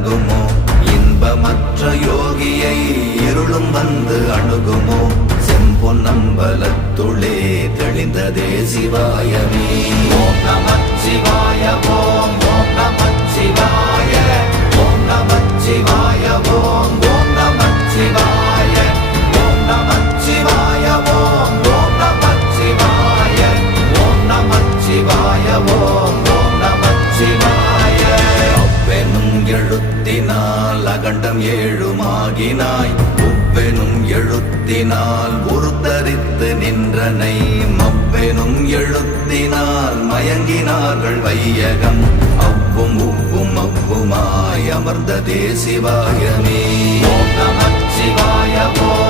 அடங்குமோ? இன்பமற்ற யோகியை இருளும் வந்து அணுகுமோ? செம்பொன்னம்பலத்துளே தெளிந்ததே சிவாயமே. ஓம் நமச்சிவாய ஓம் ஓம் நமச்சிவாய ஓம் நமச்சிவாய ஓம் ஓம் நமச்சிவாய ஓம் நமச்சிவாய ஓம் ஓம் நமச்சிவாய ஓம் நமச்சிவாய ஓம் ஓம் நமச்சிவாய. அவ்வெனும் எழுத்தினால் அகண்டம் ஏழுமாகினாய், உவ்வெனும் எழுத்தினால் உருத்தரித்து நின்றனை, மவ்வெனும் எழுத்தினால் மயங்கினார்கள் வையகம், அவ்வும் உவ்வும் அவ்வுமாய் அமர்ந்ததே சிவாயமே. ஓம் நமச்சிவாய ஓம்